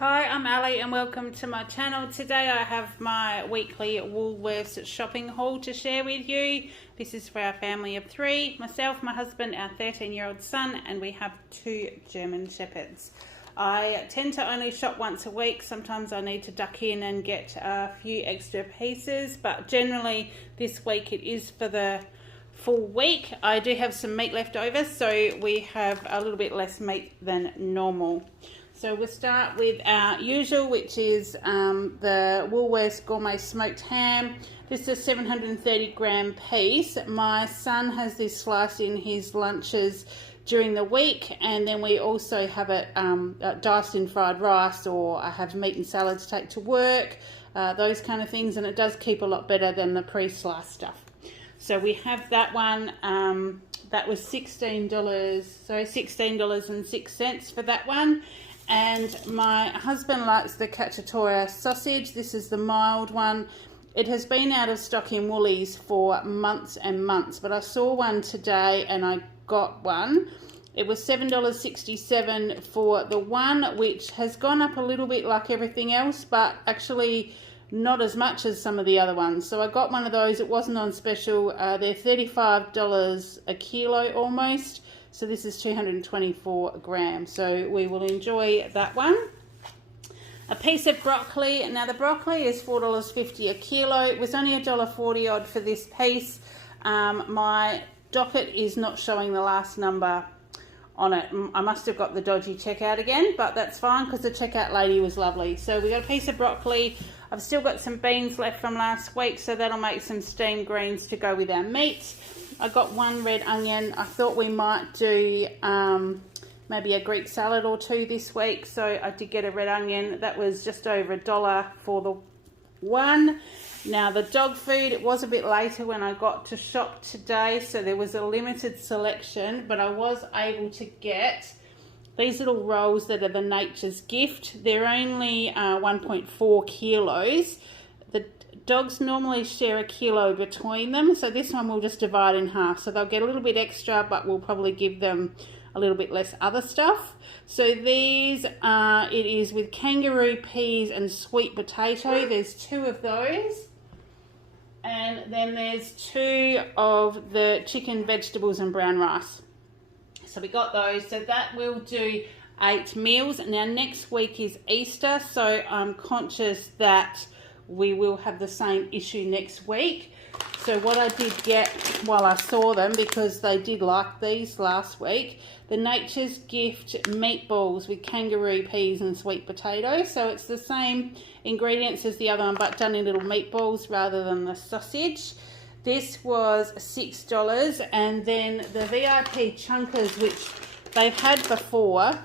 Hi, I'm Ali and welcome to my channel. Today I have my weekly Woolworths shopping haul to share with you. This is for our family of three, myself, my husband, our 13-year-old son, and we have 2 German Shepherds. I tend to only shop once a week. Sometimes I need to duck in and get a few extra pieces, but generally this week it is for the full week. I do have some meat left over, so we have a little bit less meat than normal. So we'll start with our usual, which is the Woolworths Gourmet smoked ham. This is a 730 gram piece. My son has this sliced in his lunches during the week, and then we also have it diced in fried rice, or I have meat and salad to take to work, those kind of things, and it does keep a lot better than the pre-sliced stuff. So we have that one. That was $16.06 for that one. And my husband likes the Cachetoya sausage. This is the mild one. It has been out of stock in Woolies for months and months, but I saw one today and I got one. It was $7.67 for the one, which has gone up a little bit like everything else, but actually not as much as some of the other ones. So I got one of those. It wasn't on special. They're $35 a kilo almost. So this is 224 grams. So we will enjoy that one. A piece of broccoli. Now the broccoli is $4.50 a kilo. It was only $1.40 odd for this piece. My docket is not showing the last number on it. I must have got the dodgy checkout again, but that's fine because the checkout lady was lovely. So we got a piece of broccoli. I've still got some beans left from last week, so that'll make some steamed greens to go with our meat. I got 1 red onion. I thought we might do maybe a Greek salad or 2 this week, so I did get a red onion. That was just over $1 for the one. Now the dog food, it was a bit later when I got to shop today, so there was a limited selection, but I was able to get these little rolls that are the Nature's Gift. They're only 1.4 kilos. The dogs normally share a kilo between them, so this one we'll just divide in half. So they'll get a little bit extra, but we'll probably give them a little bit less other stuff. So these, it is with kangaroo peas and sweet potato. There's 2 of those. And then there's 2 of the chicken, vegetables and brown rice. So we got those. So that will do 8 meals. Now next week is Easter, so I'm conscious that we will have the same issue next week. So what I did get while I saw them, because they did like these last week, the Nature's Gift meatballs with kangaroo peas and sweet potato. So it's the same ingredients as the other one, but done in little meatballs rather than the sausage. This was $6. And then the VIP chunkers, which they've had before,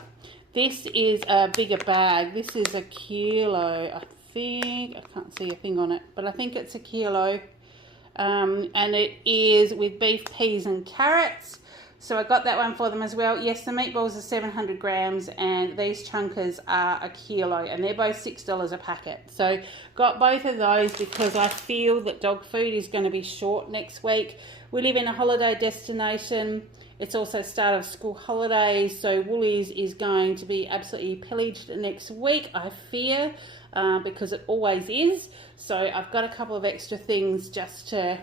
this is a bigger bag. This is a kilo, I think. I can't see a thing on it, but I think it's a kilo. And it is with beef, peas and carrots. So I got that one for them as well. Yes, the meatballs are 700 grams and these chunkers are a kilo, and they're both $6 a packet. So got both of those because I feel that dog food is going to be short next week. We live in a holiday destination. It's also start of school holidays, so Woolies is going to be absolutely pillaged next week, I fear, because it always is. So I've got a couple of extra things just to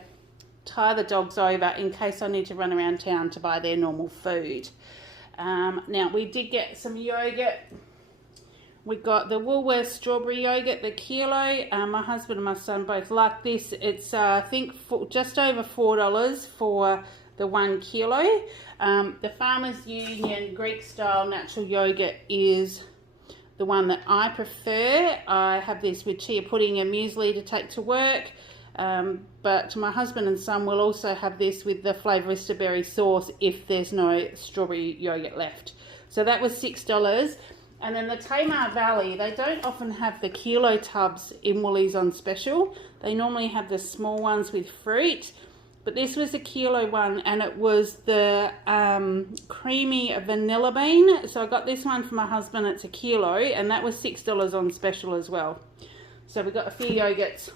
tie the dogs over in case I need to run around town to buy their normal food. Now we did get some yogurt. We got the Woolworths strawberry yogurt, the kilo. My husband and my son both like this. It's I think just over $4 for the 1 kilo. The Farmers Union Greek style natural yogurt is the one that I prefer. I have this with chia pudding and muesli to take to work. But my husband and son will also have this with the Flavorista berry sauce if there's no strawberry yogurt left. So that was $6. And then the Tamar Valley, they don't often have the kilo tubs in Woolies on special. They normally have the small ones with fruit. But this was a kilo one, and it was the creamy vanilla bean. So I got this one for my husband. It's a kilo, and that was $6 on special as well. So we got a few yogurts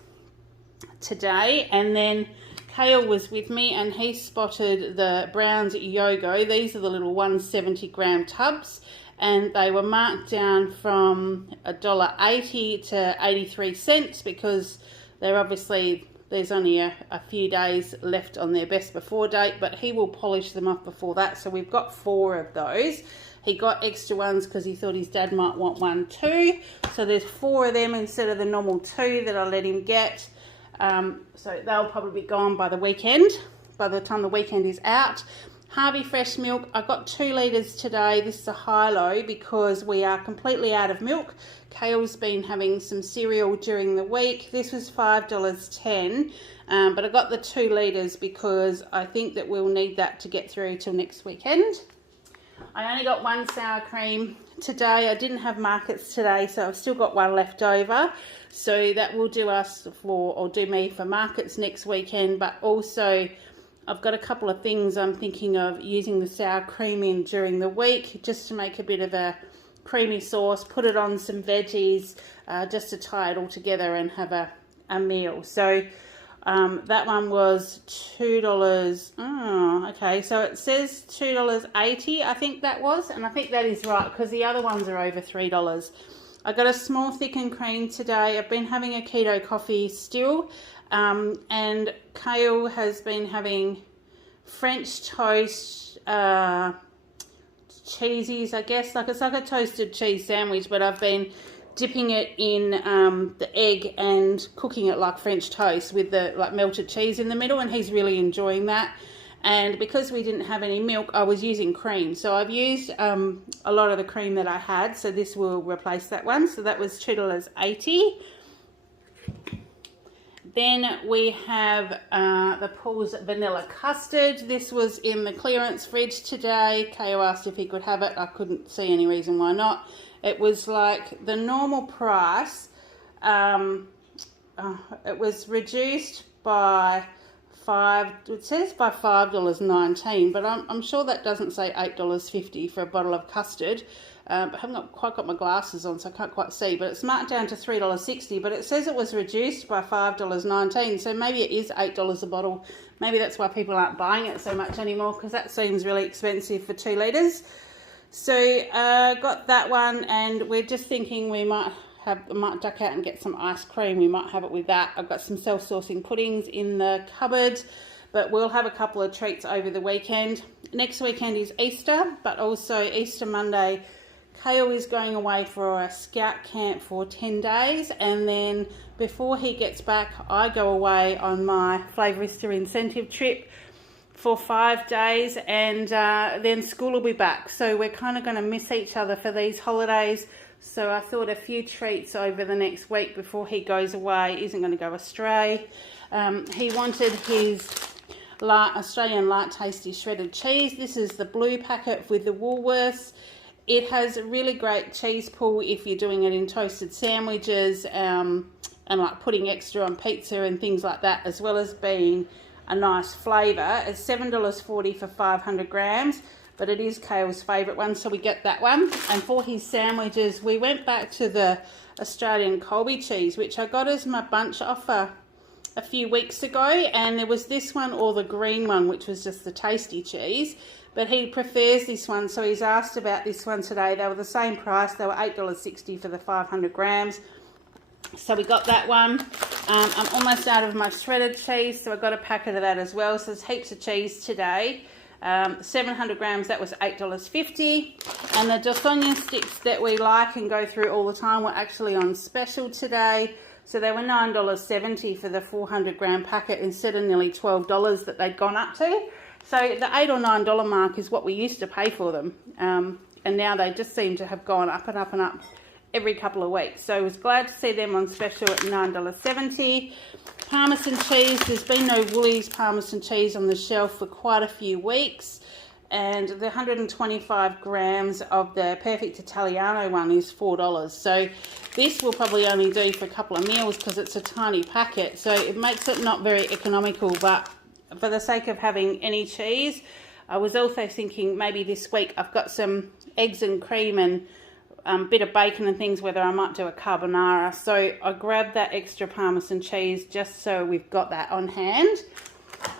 today, and then Kale was with me and he spotted the Browns Yogo. These are the little 170 gram tubs, and they were marked down from $1.80 to 83 cents because they're obviously, there's only a few days left on their best before date, but he will polish them off before that. So we've got 4 of those. He got extra ones because he thought his dad might want one too. So there's 4 of them instead of the normal 2 that I let him get. So they'll probably be gone by the weekend, by the time the weekend is out. Harvey Fresh Milk, I got 2 litres today. This is a high-low because we are completely out of milk. Kale's been having some cereal during the week. This was $5.10, but I got the 2 litres because I think that we'll need that to get through till next weekend. I only got 1 sour cream today. I didn't have markets today, so I've still got 1 left over. So that will do us for, or do me for markets next weekend, but also I've got a couple of things I'm thinking of using the sour cream in during the week just to make a bit of a creamy sauce, put it on some veggies, just to tie it all together and have a meal. So that one was $2. Oh, okay, so it says $2.80, I think that was, and I think that is right because the other ones are over $3. I got a small thickened cream today. I've been having a keto coffee still, and Kale has been having French toast cheesies, I guess. Like it's like a toasted cheese sandwich, but I've been dipping it in the egg and cooking it like French toast with the like melted cheese in the middle, and he's really enjoying that. And because we didn't have any milk, I was using cream. So I've used a lot of the cream that I had, so this will replace that one. So that was $2.80. Then we have the Paul's Vanilla Custard. This was in the clearance fridge today. Kale asked if he could have it. I couldn't see any reason why not. It was like the normal price. It was reduced by it says by $5.19, but I'm sure that doesn't say $8.50 for a bottle of custard. I haven't quite got my glasses on, so I can't quite see, but it's marked down to $3.60, but it says it was reduced by $5.19, so maybe it is $8 a bottle. Maybe that's why people aren't buying it so much anymore, because that seems really expensive for 2 litres. So got that one, and we're just thinking we might duck out and get some ice cream. We might have it with that. I've got some self-saucing puddings in the cupboard, but we'll have a couple of treats over the weekend. Next weekend is Easter, but also Easter Monday, Kale is going away for a scout camp for 10 days, and then before he gets back, I go away on my Flavorista incentive trip for 5 days, and then school will be back. So we're kind of going to miss each other for these holidays. So I thought a few treats over the next week before he goes away isn't going to go astray. He wanted his Australian Light Tasty shredded cheese. This is the blue packet with the Woolworths. It has a really great cheese pull if you're doing it in toasted sandwiches and like putting extra on pizza and things like that, as well as being a nice flavour. It's $7.40 for 500 grams. But it is Kale's favourite one, so we get that one. And for his sandwiches, we went back to the Australian Colby cheese, which I got as my bunch offer a few weeks ago. And there was this one or the green one, which was just the tasty cheese. But he prefers this one, so he's asked about this one today. They were the same price. They were $8.60 for the 500 grams. So we got that one. I'm almost out of my shredded cheese, so I got a packet of that as well. So there's heaps of cheese today. 700 grams, that was $8.50. And the Dothonia sticks that we like and go through all the time were actually on special today. So they were $9.70 for the 400 gram packet instead of nearly $12 that they'd gone up to. So the $8 or $9 mark is what we used to pay for them. And now they just seem to have gone up and up and up every couple of weeks. So I was glad to see them on special at $9.70. Parmesan cheese, there's been no Woolies Parmesan cheese on the shelf for quite a few weeks, and the 125 grams of the Perfect Italiano one is $4. So this will probably only do for a couple of meals because it's a tiny packet, so it makes it not very economical. But for the sake of having any cheese, I was also thinking maybe this week I've got some eggs and cream and bit of bacon and things, whether I might do a carbonara. So I grabbed that extra Parmesan cheese just so we've got that on hand.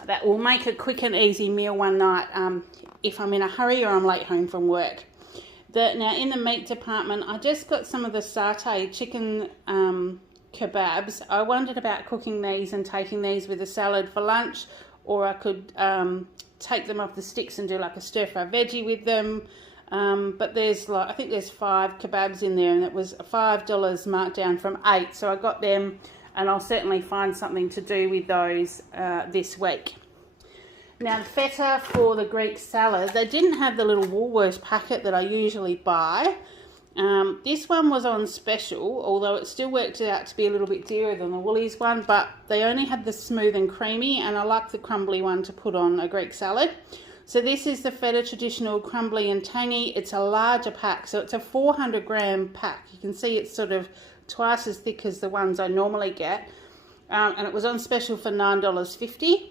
That will make a quick and easy meal one night if I'm in a hurry or I'm late home from work. Now in the meat department, I just got some of the satay chicken kebabs. I wondered about cooking these and taking these with a salad for lunch, or I could take them off the sticks and do like a stir fry veggie with them. But there's I think there's 5 kebabs in there, and it was $5 marked down from 8. So I got them, and I'll certainly find something to do with those this week. Now feta for the Greek salad, they didn't have the little Woolworths packet that I usually buy. This one was on special, although it still worked out to be a little bit dearer than the Woolies one, but they only had the smooth and creamy, and I like the crumbly one to put on a Greek salad. So this is the feta traditional crumbly and tangy. It's a larger pack, so it's a 400 gram pack. You can see it's sort of twice as thick as the ones I normally get, and it was on special for $9.50.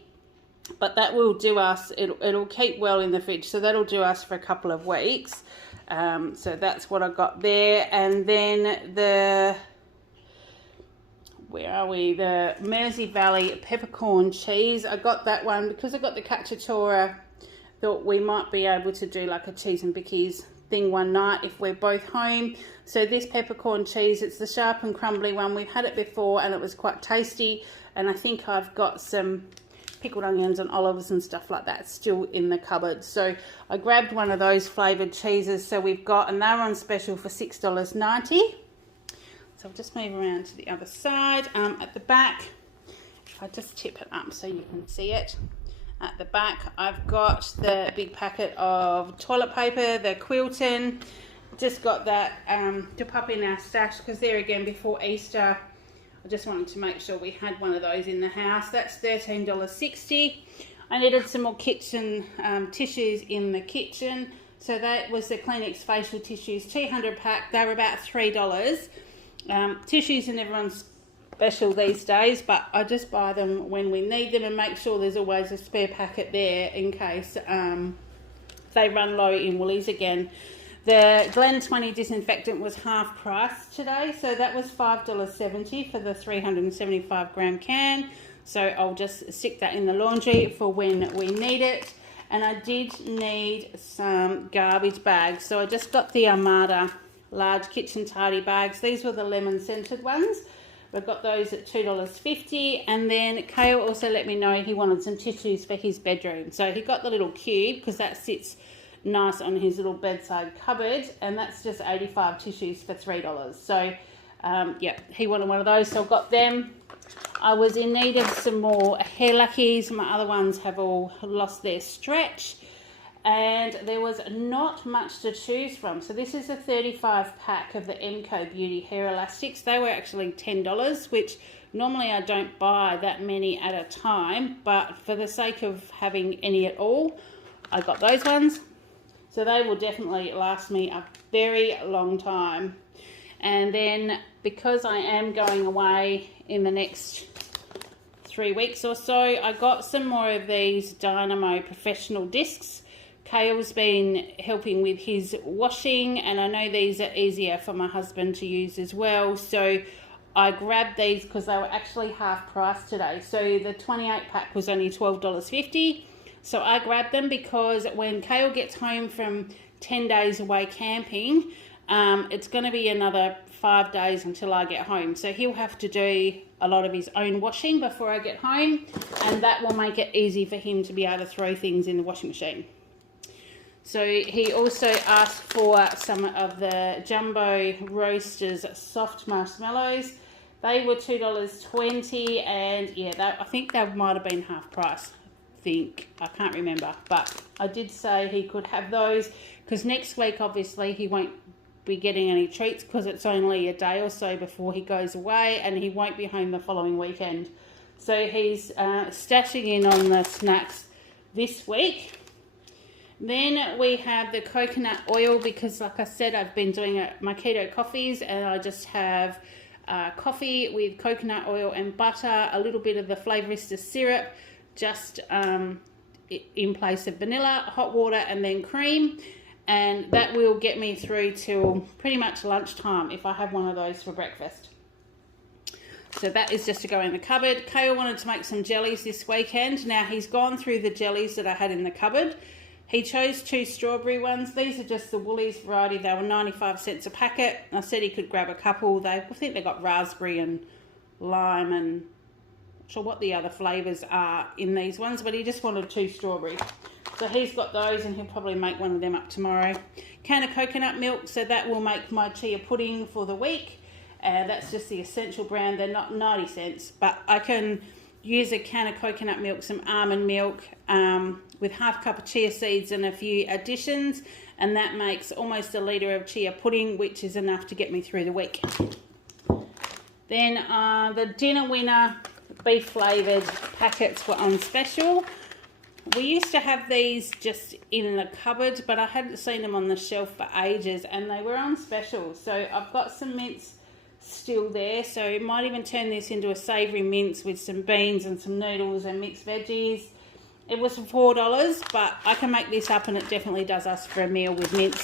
But that will do us, it'll keep well in the fridge, so that'll do us for a couple of weeks. So that's what I got there. And then the Mersey Valley Peppercorn Cheese, I got that one because I got the Cachetoya. Thought we might be able to do like a cheese and bickies thing one night if we're both home. So this peppercorn cheese, it's the sharp and crumbly one. We've had it before and it was quite tasty, and I think I've got some pickled onions and olives and stuff like that still in the cupboard. So I grabbed one of those flavoured cheeses. So we've got, and they're on special for $6.90. So I'll just move around to the other side. At the back, if I just tip it up so you can see it. At the back, I've got the big packet of toilet paper, the Quilton. Just got that to pop in our stash because there again before Easter, I just wanted to make sure we had one of those in the house. That's $13.60. I needed some more kitchen tissues in the kitchen. So that was the Kleenex facial tissues, 200 pack. They were about $3. Tissues are never on special these days, but I just buy them when we need them and make sure there's always a spare packet there in case they run low in Woolies again. The Glen 20 disinfectant was half price today, so that was $5.70 for the 375 gram can. So I'll just stick that in the laundry for when we need it. And I did need some garbage bags, so I just got the Armada large kitchen tidy bags. These were the lemon scented ones. We've got those at $2.50. And then Kale also let me know he wanted some tissues for his bedroom. So he got the little cube because that sits nice on his little bedside cupboard, and that's just 85 tissues for $3. So yeah, he wanted one of those, so I got them. I was in need of some more hair lacquers. My other ones have all lost their stretch, and there was not much to choose from. So this is a 35 pack of the MCO Beauty hair elastics. They were actually $10, which normally I don't buy that many at a time, but for the sake of having any at all, I got those ones. So they will definitely last me a very long time. And then because I am going away in the next 3 weeks or so, I got some more of these Dynamo professional discs. Kale's been helping with his washing, and I know these are easier for my husband to use as well. So I grabbed these because they were actually half price today. So the 28 pack was only $12.50. So I grabbed them because when Kale gets home from 10 days away camping, it's going to be another 5 days until I get home. So he'll have to do a lot of his own washing before I get home, and that will make it easy for him to be able to throw things in the washing machine. So he also asked for some of the Jumbo Roasters soft marshmallows. They were $2.20, and yeah, I think they might have been half price. I can't remember, but I did say he could have those because next week obviously he won't be getting any treats because it's only a day or so before he goes away, and he won't be home the following weekend. So he's stashing in on the snacks this week. Then we have the coconut oil because, like I said, I've been doing my keto coffees, and I just have coffee with coconut oil and butter, a little bit of the Flavorista syrup, just in place of vanilla, hot water, and then cream. And that will get me through till pretty much lunchtime if I have one of those for breakfast. So that is just to go in the cupboard. Kale wanted to make some jellies this weekend. Now he's gone through the jellies that I had in the cupboard. He chose 2 strawberry ones. These are just the Woolies variety. They were 95 cents a packet. I said he could grab a couple. I think they got raspberry and lime and not sure what the other flavours are in these ones, but he just wanted 2 strawberry. So he's got those and he'll probably make one of them up tomorrow. Can of coconut milk, so that will make my chia pudding for the week. That's just the essential brand. They're not 90 cents, but I can use a can of coconut milk, some almond milk, with half a cup of chia seeds and a few additions, and that makes almost a litre of chia pudding, which is enough to get me through the week. Then the dinner winner beef flavoured packets were on special. We used to have these just in the cupboard, but I hadn't seen them on the shelf for ages, and they were on special. So I've got some mince still there, so I might even turn this into a savoury mince with some beans and some noodles and mixed veggies. It was $4, but I can make this up and it definitely does us for a meal with mince.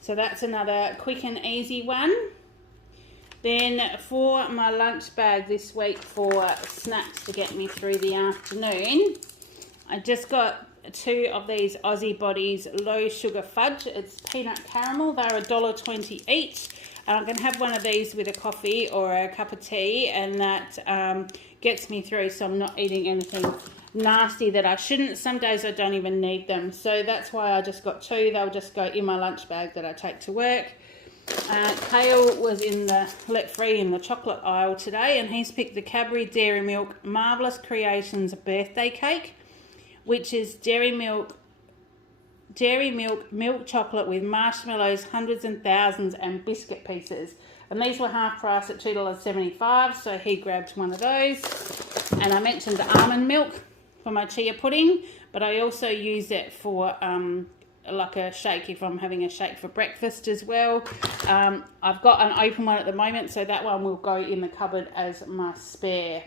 So that's another quick and easy one. Then for my lunch bag this week for snacks to get me through the afternoon, I just got 2 of these Aussie Bodies low sugar fudge. It's peanut caramel. They're $1.20 each. And I can have one of these with a coffee or a cup of tea, and that gets me through, so I'm not eating anything nasty that I shouldn't. Some days I don't even need them, so that's why I just got 2. They'll just go in my lunch bag that I take to work. Kale was in the let free in the chocolate aisle today, and he's picked the Cadbury Dairy Milk Marvellous Creations birthday cake, which is dairy milk milk chocolate with marshmallows, hundreds and thousands, and biscuit pieces. And these were half price at $2.75, so he grabbed one of those. And I mentioned the almond milk for my chia pudding, but I also use it for like a shake if I'm having a shake for breakfast as well. I've got an open one at the moment, so that one will go in the cupboard as my spare.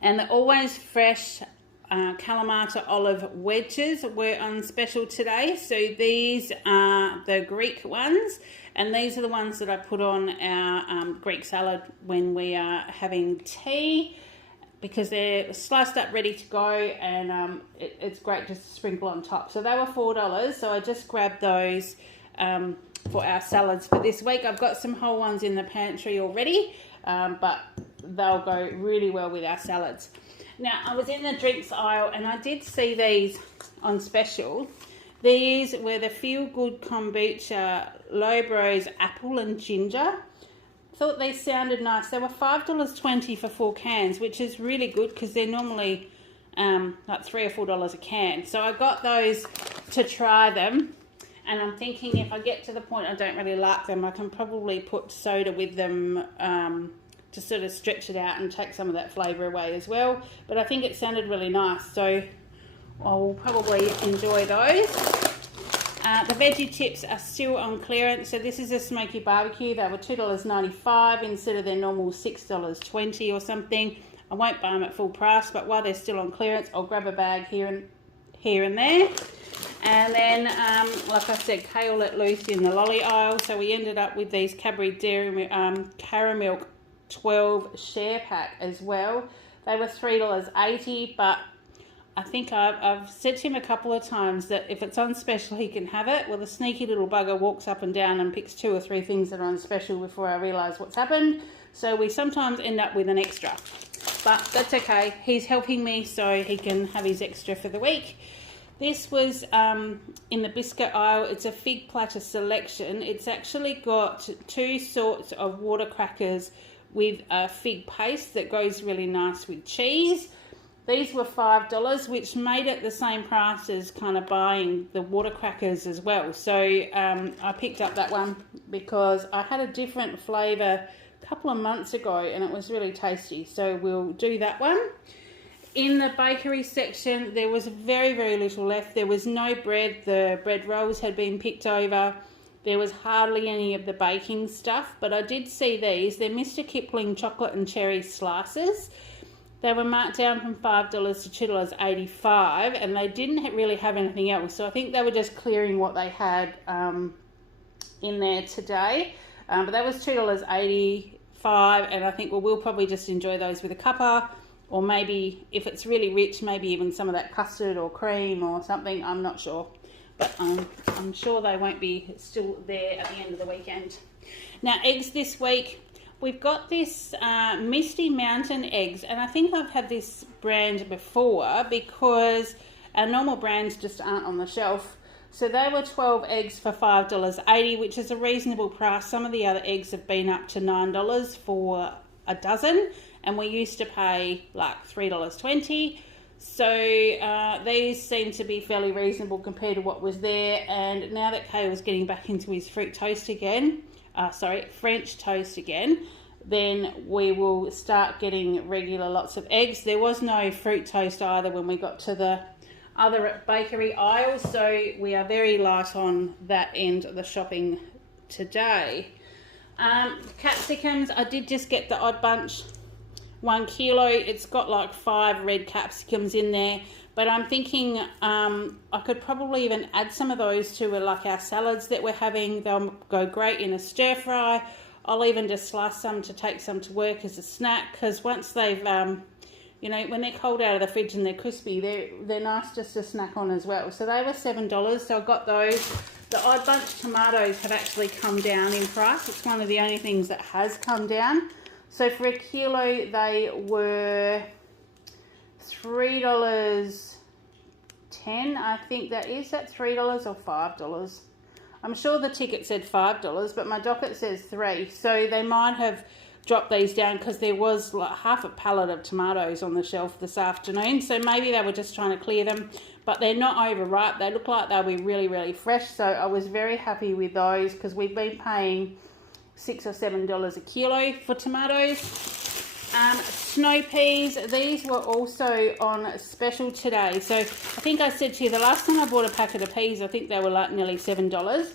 And the Always Fresh Kalamata olive wedges were on special today. So these are the Greek ones, and these are the ones that I put on our Greek salad when we are having tea, because they're sliced up ready to go, and it's great just to sprinkle on top. So they were $4, so I just grabbed those for our salads for this week. I've got some whole ones in the pantry already, but they'll go really well with our salads. Now, I was in the drinks aisle and I did see these on special. These were the Feel Good Kombucha Lowbros Apple and Ginger. Thought these sounded nice. They were $5.20 for 4 cans, which is really good because they're normally like $3 or $4 a can. So I got those to try them, and I'm thinking if I get to the point I don't really like them, I can probably put soda with them to sort of stretch it out and take some of that flavour away as well. But I think it sounded really nice, so I'll probably enjoy those. The veggie chips are still on clearance. So this is a Smoky BBQ. They were $2.95 instead of their normal $6.20 or something. I won't buy them at full price, but while they're still on clearance, I'll grab a bag here and there. And then, like I said, kale let loose in the lolly aisle. So we ended up with these Cadbury Dairy Caramel 12 share pack as well. They were $3.80, but I think I've said to him a couple of times that if it's on special he can have it. Well, the sneaky little bugger walks up and down and picks 2 or 3 things that are on special before I realise what's happened, so we sometimes end up with an extra, but that's okay. He's helping me so he can have his extra for the week. This was in the biscuit aisle. It's a fig platter selection. It's actually got 2 sorts of water crackers with a fig paste that goes really nice with cheese. These were $5, which made it the same price as kind of buying the water crackers as well. So I picked up that one because I had a different flavour a couple of months ago and it was really tasty. So we'll do that one. In the bakery section, there was very, very little left. There was no bread. The bread rolls had been picked over. There was hardly any of the baking stuff, but I did see these. They're Mr. Kipling chocolate and cherry slices. They were marked down from $5 to $2.85, and they didn't really have anything else. So I think they were just clearing what they had in there today. But that was $2.85, and I think we'll probably just enjoy those with a cuppa or maybe if it's really rich, maybe even some of that custard or cream or something. I'm not sure, but I'm sure they won't be still there at the end of the weekend. Now, eggs this week, we've got this Misty Mountain eggs, and I think I've had this brand before because our normal brands just aren't on the shelf. So they were 12 eggs for $5.80, which is a reasonable price. Some of the other eggs have been up to $9 for a dozen, and we used to pay like $3.20. So these seem to be fairly reasonable compared to what was there. And now that Kay was getting back into his French toast again, then we will start getting regular lots of eggs. There was no fruit toast either when we got to the other bakery aisle, so we are very light on that end of the shopping today. Capsicums, I did just get the odd bunch, 1 kilo. It's got like 5 red capsicums in there, but I'm thinking I could probably even add some of those to like our salads that we're having. They'll go great in a stir fry. I'll even just slice some to take some to work as a snack, because once they've you know, when they're cold out of the fridge and they're crispy, they're nice just to snack on as well. So they were $7, so I got those. The odd bunch tomatoes have actually come down in price. It's one of the only things that has come down. So for a kilo, they were $3.10. I think that is that $3 or $5. I'm sure the ticket said $5, but my docket says $3. So they might have drop these down because there was like half a pallet of tomatoes on the shelf this afternoon, so maybe they were just trying to clear them, but they're not overripe. They look like they'll be really, really fresh, so I was very happy with those because we've been paying $6 or $7 a kilo for tomatoes. Snow peas, these were also on special today. So I think I said to you the last time I bought a packet of peas, I think they were like nearly $7.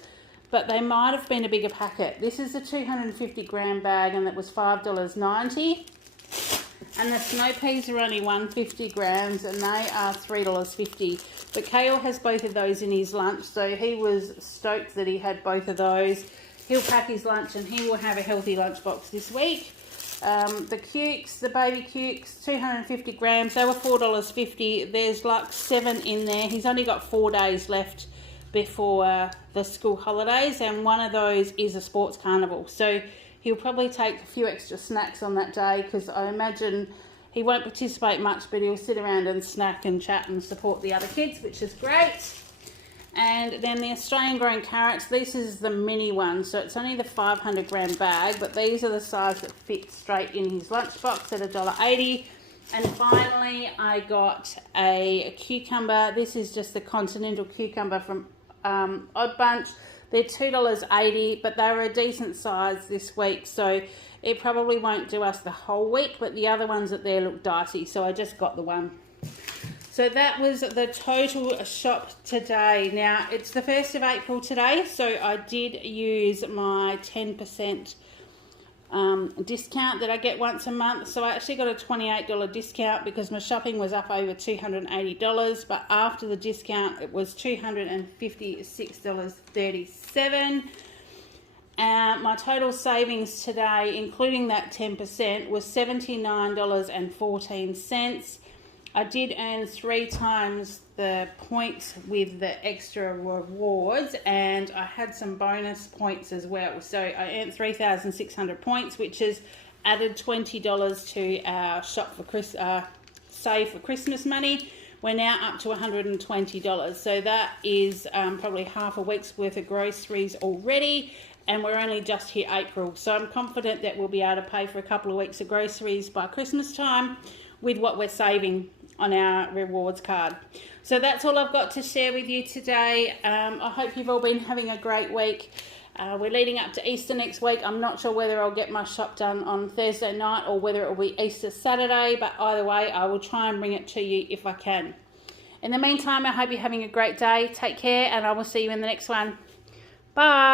But they might have been a bigger packet. This is a 250 gram bag, and it was $5.90. And the snow peas are only 150 grams, and they are $3.50. But Kale has both of those in his lunch, so he was stoked that he had both of those. He'll pack his lunch, and he will have a healthy lunchbox this week. The cukes, the baby cukes, 250 grams, they were $4.50. There's like 7 in there. He's only got 4 days left before the school holidays, and one of those is a sports carnival, so he'll probably take a few extra snacks on that day, because I imagine he won't participate much, but he'll sit around and snack and chat and support the other kids, which is great. And then the Australian grown carrots, this is the mini one, so it's only the 500 gram bag, but these are the size that fit straight in his lunchbox at $1.80. And finally, I got a cucumber. This is just the continental cucumber from Odd Bunch. They're $2.80, but they were a decent size this week, so it probably won't do us the whole week, but the other ones that there look dicey, so I just got the one. So that was the total shop today. Now, it's the 1st of April today, so I did use my 10% discount that I get once a month. So I actually got a $28 discount because my shopping was up over $280, but after the discount it was $256.37. My total savings today, including that 10%, was $79.14. I did earn 3 times the points with the extra rewards, and I had some bonus points as well. So I earned 3,600 points, which has added $20 to our shop for save for Christmas money. We're now up to $120. So that is probably half a week's worth of groceries already, and we're only just hit April. So I'm confident that we'll be able to pay for a couple of weeks of groceries by Christmas time with what we're saving on our rewards card. So that's all I've got to share with you today. I hope you've all been having a great week. We're leading up to Easter next week. I'm not sure whether I'll get my shop done on Thursday night or whether it will be Easter Saturday, but either way, I will try and bring it to you if I can. In the meantime, I hope you're having a great day. Take care, and I will see you in the next one. Bye.